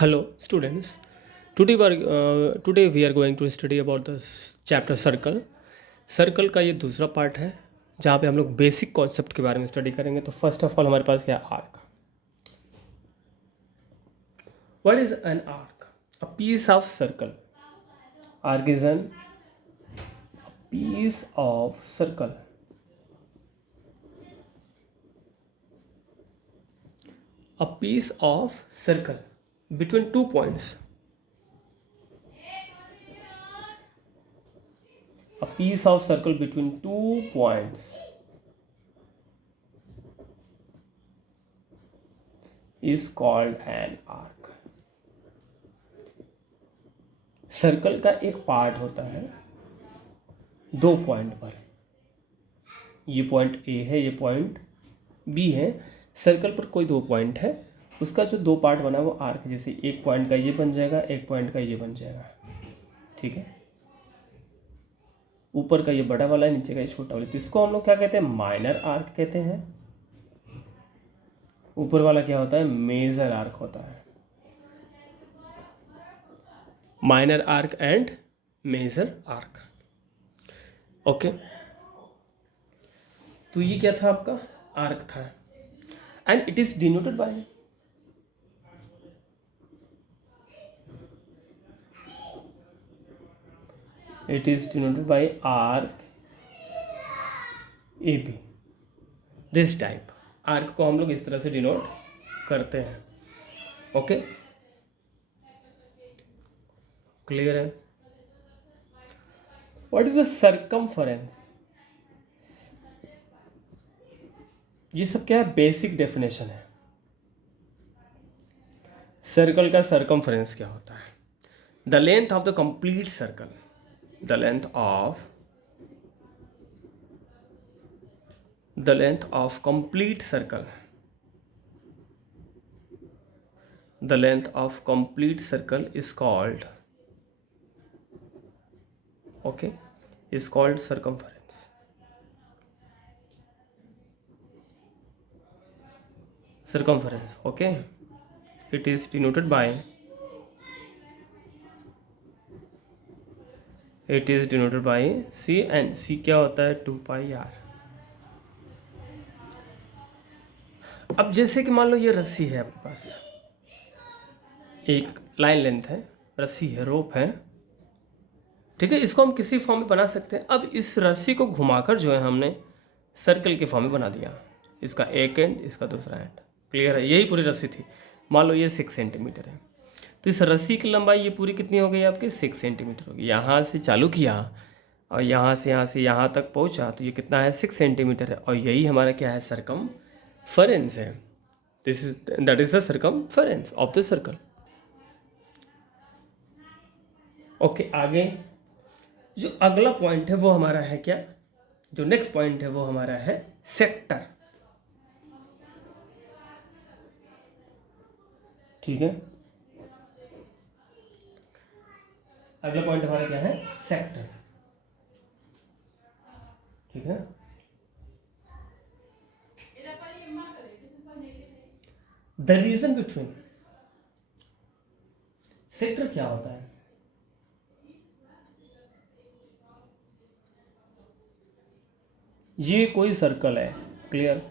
Hello, students. Today we are going to study about the chapter circle. Circle का ये दूसरा part है जहाँ पे हम लोग बेसिक कॉन्सेप्ट के बारे में स्टडी करेंगे. तो फर्स्ट ऑफ ऑल हमारे पास क्या है? Arc. What is an arc? A piece of circle. Arc is an piece of circle. A piece of circle between 2 points. A piece of circle between 2 points is called an arc. Circle का एक part होता है 2 point पर. ये point A है, ये point B है. Circle पर कोई 2 पॉइंट है, उसका जो 2 पार्ट बना वो आर्क. जैसे एक पॉइंट का ये बन जाएगा, एक पॉइंट का ये बन जाएगा. ठीक है. ऊपर का ये बड़ा वाला है, नीचे का ये छोटा वाला. तो इसको हम लोग क्या कहते हैं? माइनर आर्क कहते हैं. ऊपर वाला क्या होता है? मेजर आर्क होता है. Minor arc and major arc. Okay. तो ये क्या था? आपका आर्क था. And it is denoted by arc AB. This type arc को हम लोग इस तरह से डिनोट करते हैं. ओके, क्लियर है? What is the circumference? ये सब क्या है? बेसिक डेफिनेशन है. सर्कल का सर्कमफरेंस क्या होता है? The length of the complete circle. The length of complete circle. The length of complete circle is called circumference. Okay. It is denoted by C, and C क्या होता है? 2πr. अब जैसे कि मान लो ये रस्सी है आपके पास, एक लाइन लेंथ है, रस्सी है, रोप है. ठीक है. इसको हम किसी फॉर्म में बना सकते हैं. अब इस रस्सी को घुमाकर जो है हमने सर्कल के फॉर्म में बना दिया. इसका एक एंड, इसका दूसरा एंड. क्लियर है? यही पूरी रस्सी थी. मान लो ये 6 सेंटीमीटर है, तो इस रस्सी की लंबाई ये पूरी कितनी हो गई आपके? 6 सेंटीमीटर होगी. यहाँ से चालू किया और यहाँ से यहाँ तक पहुँचा, तो ये कितना है? 6 सेंटीमीटर है. और यही हमारा क्या है? सर्कमफरेंस है. That is the circumference of the circle. Okay. आगे जो अगला पॉइंट है वो हमारा है क्या? जो नेक्स्ट पॉइंट है वो हमारा है सेक्टर. ठीक है. अगला पॉइंट हमारा क्या है? सेक्टर. ठीक है. The region between. सेक्टर क्या होता है? ये कोई सर्कल है. क्लियर?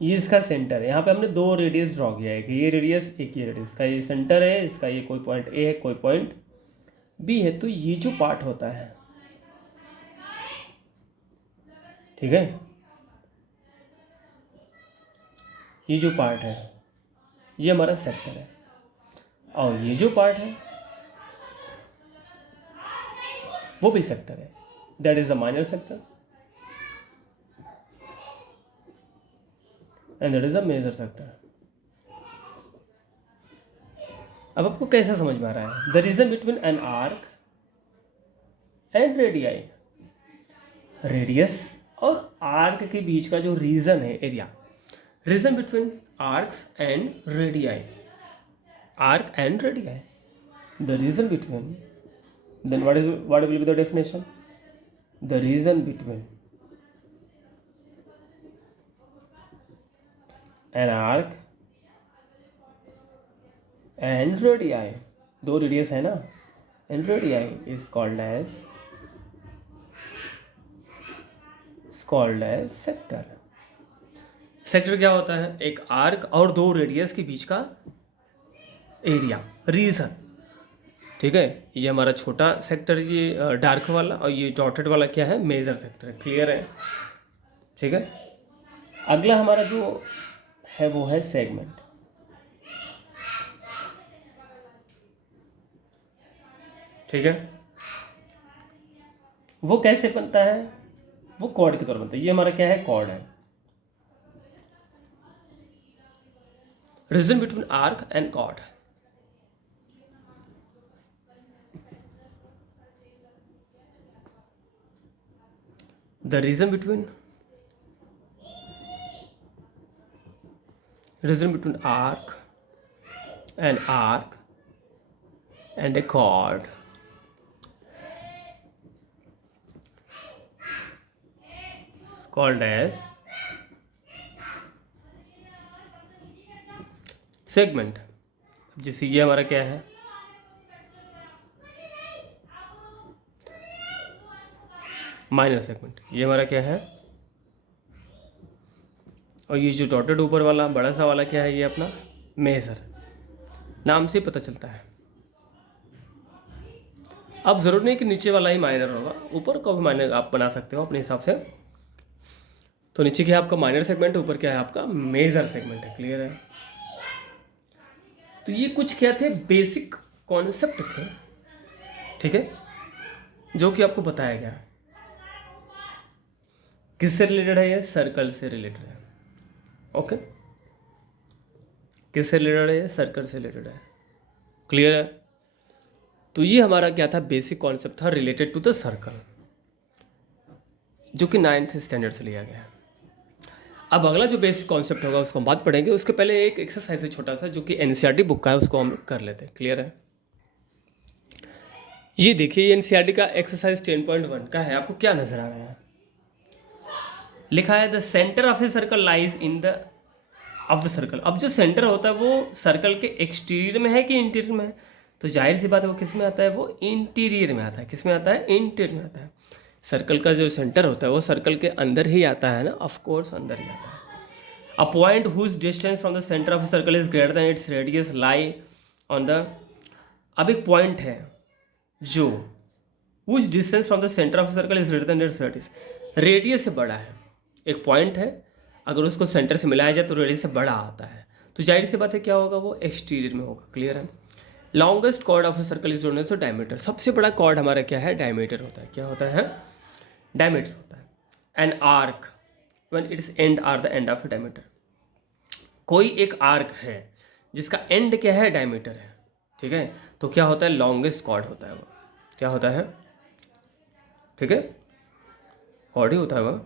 ये इसका सेंटर है. यहाँ पे हमने 2 रेडियस ड्रॉ किया है. ये रेडियस, एक ये रेडियस का. ये सेंटर है इसका. ये कोई पॉइंट ए है, कोई पॉइंट बी है. तो ये जो पार्ट होता है, ठीक है, ये जो पार्ट है ये हमारा सेक्टर है. और ये जो पार्ट है वो भी सेक्टर है. That is the minor sector and that is the major sector. अब आपको कैसे समझ में आ रहा है? The region between an arc and radii. Radius और आर्क के बीच का जो रीजन है, area. Region between arcs and radii. Arc and radii. The region between, then what will be the definition? The reason between an arc and radii, 2 radius है ना, and radii is called as sector. Sector क्या होता है? एक arc और 2 radius के बीच का एरिया, रीजन। ठीक है, ये हमारा छोटा सेक्टर, ये डार्क वाला, और ये डॉटेड वाला क्या है? Major sector. क्लियर है? ठीक है। अगला हमारा जो है वो है सेगमेंट। ठीक है, वो कैसे बनता है? वो कॉर्ड के तौर पर बनता है। ये हमारा क्या है? कॉर्ड है। Region between arc and chord. The reason between arc and a chord called as segment। जैसे ये हमारा क्या है? Minor segment. ये हमारा क्या है? और ये जो डॉटेड ऊपर वाला बड़ा सा वाला क्या है? ये अपना मेजर। नाम से पता चलता है। अब ज़रूर नहीं कि नीचे वाला ही माइनर होगा, ऊपर का भी माइनर आप बना सकते हो अपने हिसाब से। तो नीचे क्या है आपका? माइनर सेगमेंट, ऊपर क्या है आपका? मेजर सेगमेंट है। क्लियर है? तो ये कुछ क्या थे? बेसिक कॉन्सेप्ट थे। ठीक है, जो कि आपको बताया गया। किससे रिलेटेड है? ये सर्कल से रिलेटेड है। ओके, किससे रिलेटेड है? ये सर्कल से रिलेटेड है। क्लियर है? तो ये हमारा क्या था? बेसिक कॉन्सेप्ट था रिलेटेड टू द सर्कल, जो कि 9th स्टैंडर्ड से लिया गया है। अब अगला जो बेसिक कॉन्सेप्ट होगा उसको हम बात पढ़ेंगे। उसके पहले एक एक्सरसाइज है छोटा सा, जो कि एनसीईआरटी बुक का है, उसको हम कर लेते हैं। क्लियर है? ये देखिए, ये एनसीईआरटी का एक्सरसाइज 10.1 का है। आपको क्या नजर आ रहा है? लिखा है the centre of a circle lies in the of the circle. अब जो सेंटर होता है वो सर्कल के एक्सटीरियर में है कि इंटीरियर में है? तो जाहिर सी बात है वो किस में आता है? वो इंटीरियर में आता है। किस में आता है? इंटीरियर में आता है। सर्कल का जो सेंटर होता है वो सर्कल के अंदर ही आता है ना, ऑफ कोर्स अंदर ही आता है। A point whose distance from the centre of circle is greater than its radius lie on the. अब एक पॉइंट है जो whose distance from the centre of circle is greater than its radius, radius से बड़ा है। एक point है, अगर उसको सेंटर से मिलाया जाए तो रेडियस से बड़ा आता है। तो जाहिर सी बात है क्या होगा? वो एक्सटीरियर में होगा। क्लियर है? Longest chord of a circle is known as the diameter. सबसे बड़ा कॉर्ड हमारा क्या है? डायमीटर होता है। क्या होता है? डायमीटर होता है। An arc when its end are the end of a diameter. कोई एक आर्क है जिसका एंड क्या है? डायमीटर है। ठीक है, तो क्या होता है? लॉन्गेस्ट कॉर्ड होता है वो। क्या होता है? ठीक है, कॉर्ड ही होता है वो।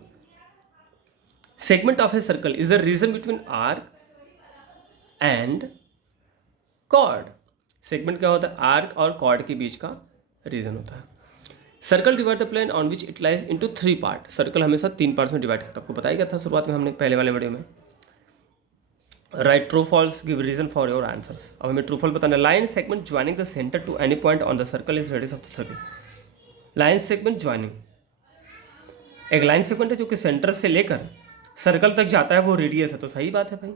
Segment of a circle is the region between arc and chord. Segment क्या होता है? आर्क और कॉर्ड के बीच का रीजन होता है। Circle divide the plane on which it lies into 3 part. Circle हमेशा 3 पार्ट्स में डिवाइड करता है। आपको बताया गया था शुरुआत में हमने पहले वाले वीडियो में। Write true false, give reason for your answers. अब हमें ट्रू फॉल्स बताना है। Line segment joining the centre to any point on the circle is radius of the circle. Line segment joining, एक लाइन सेगमेंट है जो कि centre से लेकर सर्कल तक जाता है, वो रेडियस है। तो सही बात है भाई,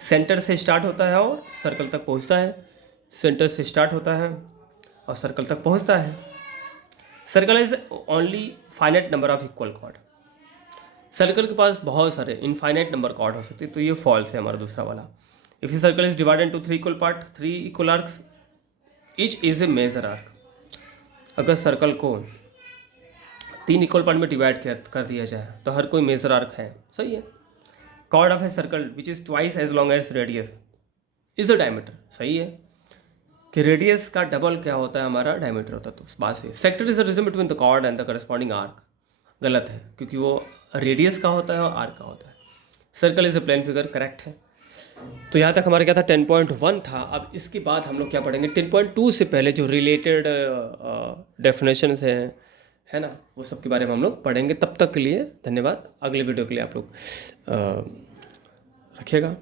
सेंटर से स्टार्ट होता है और सर्कल तक पहुंचता है। सेंटर से स्टार्ट होता है और सर्कल तक पहुंचता है। Circle is only finite number of equal cord. Circle के पास बहुत सारे इनफाइनाइट नंबर कॉर्ड हो सकते हैं। तो ये फॉल्स है हमारा दूसरा वाला। If you circle is divided into 3 equal part, 3 equal arcs, each is a major arc. अगर सर्कल को 3 इक्वल पार्ट में डिवाइड कर दिया जाए तो हर कोई मेजर आर्क है। सही है। Chord of a circle which is twice as long as radius is the diameter. सही है कि रेडियस का डबल क्या होता है? हमारा डायमीटर होता है। तो उस बात से sector is the region between the chord and the corresponding arc. गलत है, क्योंकि वो रेडियस का होता है और आर्क का होता है। Circle is a plane figure, correct है। तो यहाँ तक हमारा क्या था? 10.1 था। अब इसके बाद हम लोग क्या पढ़ेंगे? 10.2 से पहले जो रिलेटेड डेफिनेशंस हैं, है ना, वो सब के बारे में हम लोग पढ़ेंगे। तब तक के लिए धन्यवाद। अगले वीडियो के लिए आप लोग रखिएगा।